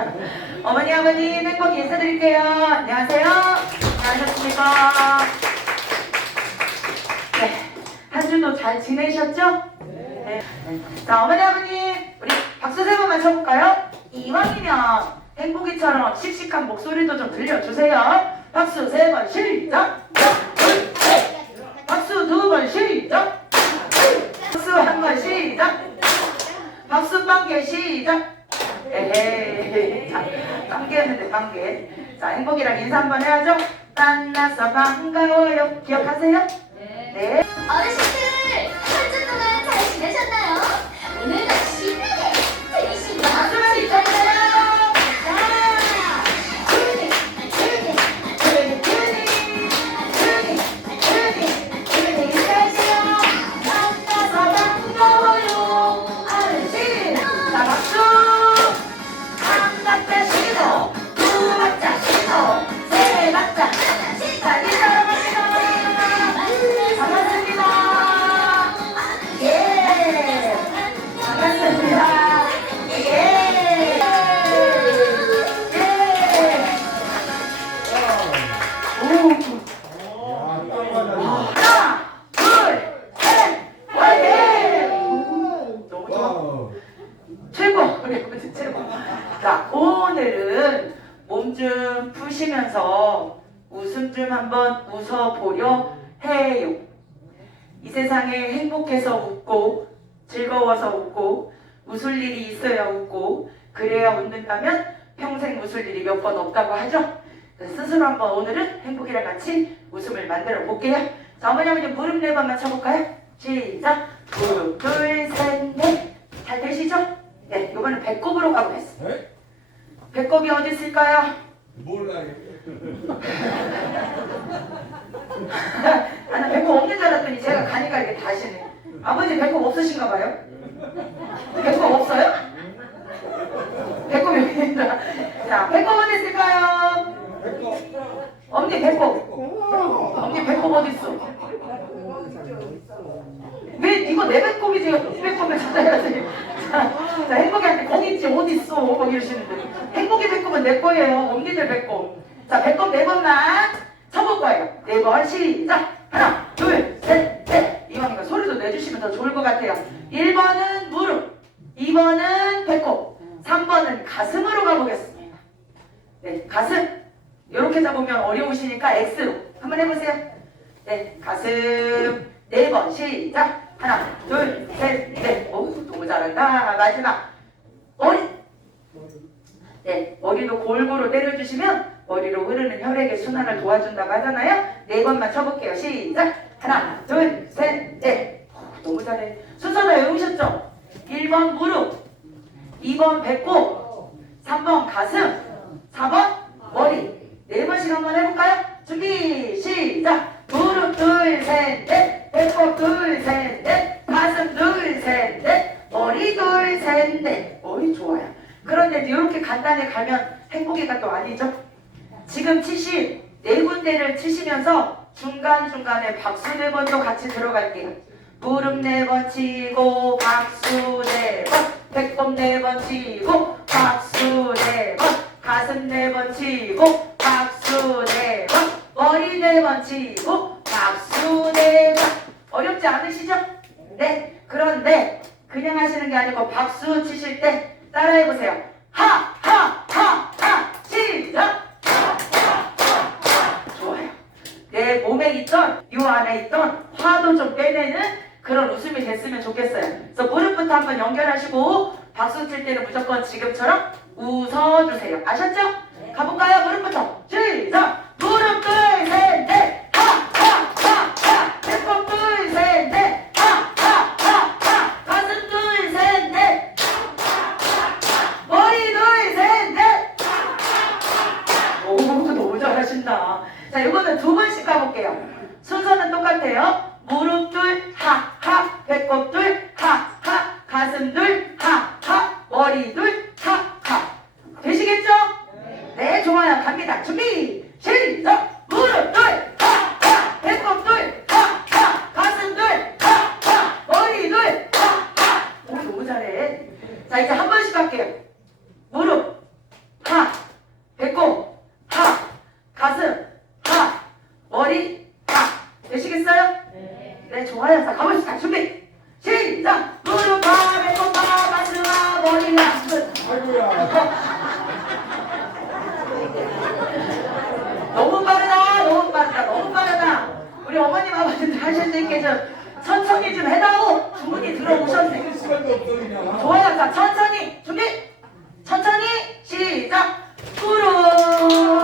어머니 아버님 행복 인사드릴게요. 안녕하세요. 안녕하셨습니까? 네, 한 주도 잘 지내셨죠? 네. 자 어머니 아버님 우리 박수 세 번만 쳐볼까요? 이왕이면 행복이처럼 씩씩한 목소리도 좀 들려주세요. 박수 세 번 시작. 둘, 셋. 박수 두 번 시작. 박수 한 번 시작. 박수 빵개 시작. 에헤이. 자, 빵개였는데 빵개. 자, 행복이랑 인사 한번 해야죠. 만나서 반가워요. 기억하세요? 네. 어르신들 한주 동안 잘 지내셨나요? 한번 웃어보려 해요. 이 세상에 행복해서 웃고 즐거워서 웃고 웃을 일이 있어야 웃고 그래야 웃는다면 평생 웃을 일이 몇 번 없다고 하죠. 스스로 한번 오늘은 행복이랑 같이 웃음을 만들어 볼게요. 자, 어머니 아버님 무릎 네 번만 쳐볼까요? 시작. 무릎 둘, 셋, 넷. 잘 되시죠? 네, 이번엔 배꼽으로 가보겠습니다. 에? 배꼽이 어디 있을까요? 몰라. 아, 나 배꼽 없는 줄 알았더니 제가 가니까 이렇게 다시네. 아버지 배꼽 없으신가 봐요? 배꼽 없어요? 배꼽이 여기 있다. 자, 배꼽 어디 있을까요? 언니 배꼽. 언니 배꼽 어디 있어? 왜 이거 내 배꼽이지? 네 배꼽을 찾아야지. 자, 자, 행복이한테 거기 있지 어디 있어? 막 이러시는데 행복이 내 거예요. 언니들 배꼽. 자, 배꼽 네 번만 쳐볼 거예요. 네 번 시작. 하나, 둘, 셋, 넷. 이왕이면 소리도 내주시면 더 좋을 것 같아요. 1번은 무릎, 2번은 배꼽, 3번은 가슴으로 가보겠습니다. 네, 가슴. 이렇게 잡으면 어려우시니까 X로 한번 해보세요. 네, 가슴 네 번 시작. 하나, 둘, 셋, 넷. 오, 너무 잘한다. 마지막 머리. 네, 머리도 골고루 때려주시면 머리로 흐르는 혈액의 순환을 도와준다고 하잖아요. 네 번만 쳐볼게요. 시작. 하나, 둘, 셋, 넷. 오, 너무 잘해. 순서 다 외우셨죠? 1번 무릎, 2번 배꼽, 3번 가슴, 4번 머리. 네 번씩 한번 해볼까요? 준비 시작. 무릎 둘, 셋, 넷. 배꼽 둘, 셋, 넷. 가슴 둘, 셋, 넷. 머리 둘, 셋, 넷. 머리 좋아요. 그런데 이렇게 간단히 가면 행복이가 또 아니죠? 지금 치신 네 군데를 치시면서 중간중간에 박수 네 번도 같이 들어갈게요. 무릎 네 번 치고 박수 네 번, 배꼽 네 번 치고 박수 네 번, 가슴 네 번 치고 박수 네 번, 머리 네 번 치고 박수 네 번. 어렵지 않으시죠? 네. 그런데 그냥 하시는 게 아니고 박수 치실 때 따라해 보세요. 하, 하, 하, 하. 시작. 좋아요. 내 몸에 있던 요 안에 있던 화도 좀 빼내는 그런 웃음이 됐으면 좋겠어요. 그래서 무릎부터 한번 연결하시고 박수 칠 때는 무조건 지금처럼 웃어주세요. 아셨죠? 가볼까요? 무릎부터 시작. 무릎 둘, 셋, 넷. 하, 하, 하, 하. 배꼽 둘, 셋, 넷. 하, 하, 하, 하. 가슴 둘, 셋, 넷. 머리 둘, 셋, 넷. 오, 너무 잘하신다. 자, 이거는 두 번씩 가볼게요. 순서는 똑같아요. 무릎 둘, 하, 하, 배꼽 둘, 하, 하, 가슴 둘, 그래 좋아요. 가봅시다. 준비. 시작. 무릎밥에 꽃밥 만들어 머리가 아이고야. 너무 빠르다. 너무 빠르다. 너무 빠르다. 우리 어머님 아버님들 하실 수 있게 좀 천천히 좀 해다오. 주문이 들어오셨네. 좋아요. 자 천천히 준비. 천천히 시작. 무릎밥.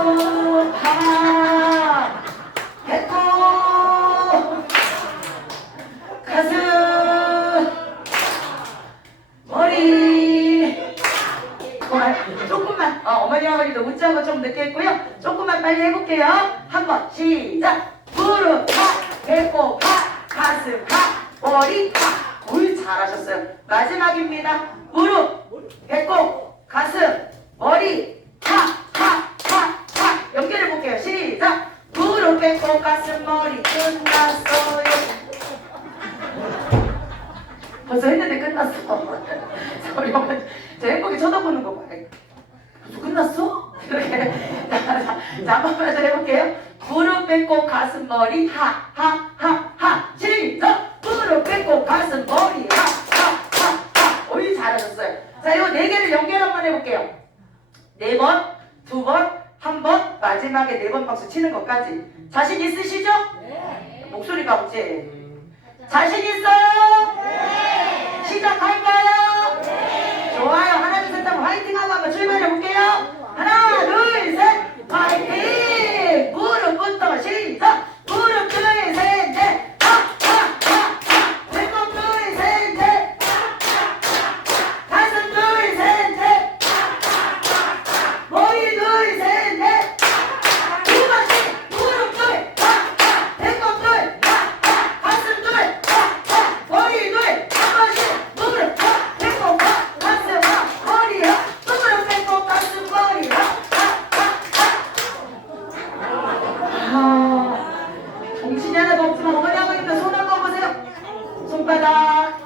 어, 아버지도 웃자고 좀 늦게 했고요. 조금만 빨리 해볼게요. 한번 시작. 무릎 파 배꼽 파 가슴 파 머리 파 오이 잘하셨어요. 마지막입니다. 무릎 배꼽 가슴 머리 파파파파 연결해 볼게요. 시작. 무릎 배꼽 가슴 머리 끝났어요. 벌써 했는데 끝났어. 제 행복이 쳐다보는 거 봐. 벌써 끝났어? 이렇게. 자, 한 번만 더 해볼게요. 무릎 뺏고 가슴 머리 하, 하, 하, 하. 시작! 무릎 뺏고 가슴 머리 하, 하, 하, 하. 오이 잘하셨어요. 자, 이거 네 개를 연결 한번 해볼게요. 네 번, 두 번, 한 번, 마지막에 네 번 박수 치는 것까지. 자신 있으시죠? 목소리가 없지? 자신 있어요? 시작할까요? 좋아요. 하고 한번 출발해 볼게요. 하나, 둘, 셋, 화이팅! 무릎부터 시작! 무릎 둘, 셋, 넷, 하, 하, 하, 하! 배꼽 둘, 셋, 넷, 가슴 둘, 셋, 넷, 머리 둘, 셋, 넷, 두 번씩 무릎 둘, 하, 하, 배꼽 둘, 하, 하, 가슴 둘, 하, 하, 머리 둘, 한 번씩 무릎, 하, 배꼽, 하, 가슴, 하, 머리, 하, 무릎, 배꼽, 가슴, 머리, 하, 하, 하, 하. 아, 정신이 하나도 없지만 어머니 아버님들 손 한번 보세요. 손바닥.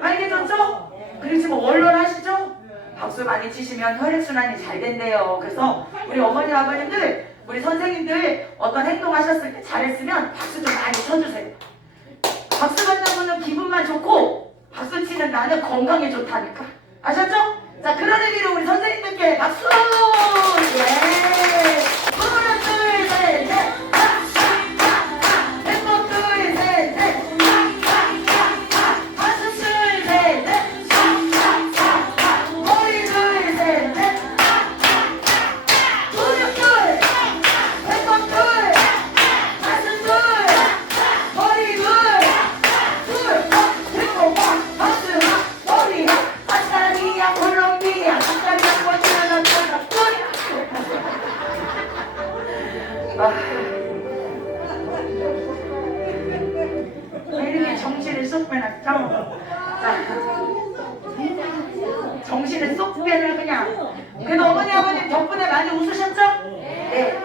알겠죠? 그리고 지금 원론하시죠? 박수 많이 치시면 혈액순환이 잘 된대요. 그래서 우리 어머니 아버님들, 우리 선생님들 어떤 행동하셨을 때 잘했으면 박수 좀 많이 쳐주세요. 박수 받는 분은 기분만 좋고 박수 치는 나는 건강에 좋다니까. 아셨죠? 자 그런 의미로 우리 선생님들께 박수! 예! 빼놨죠? 자, 정신을 쏙 빼는 그냥. 그래도 어머니 아버님 덕분에 많이 웃으셨죠? 네.